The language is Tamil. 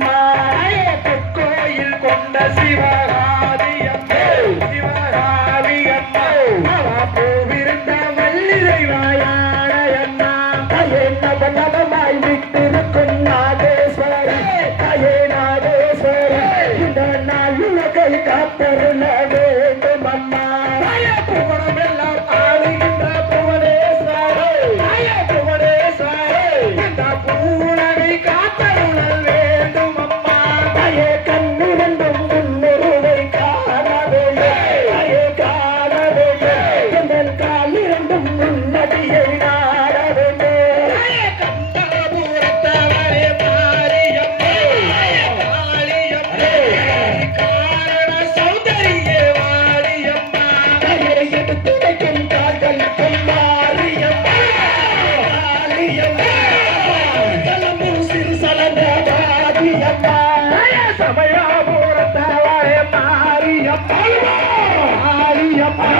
மாரியம்மா கோயில் கொண்ட சிவகாரியம்மா சிவகாரியம்மா பூவிருந்த மல்லிகை வாயாடையம்மா என்ன பண்ணமாய் விட்டிருக்கும் நாகேஸ்வரி தாயே நாகேஸ்வரி இந்த நாள் உலகை காத்தருள வேண்டும் அம்மா புவனம் எல்லாம் ஆடுகின்ற புவனேஸ்வரி புவனேஸ்வரி இந்த பூலகை காத்தருள வேண்டும் அம்மா தாயே கண்ணிரண்டும் முன்னுருவை காண வேண்டும் தாயே காண வேண்டும் எங்கள் காலிரண்டும் முன்னடியை நாட வேண்டும் கண்டபுரத்தவரே மாரியம்மா காளியம்மா காரண சௌந்தரியே வாரியம்மா தாயே எடுத்து வைக்கும் கால்களுக்கும் மாரியம்மா காளியம்மா கலம்பும் சிறு சலன வாரியம்மா சமயபுரத்தவரே மாரியம்மா மாரியம்மா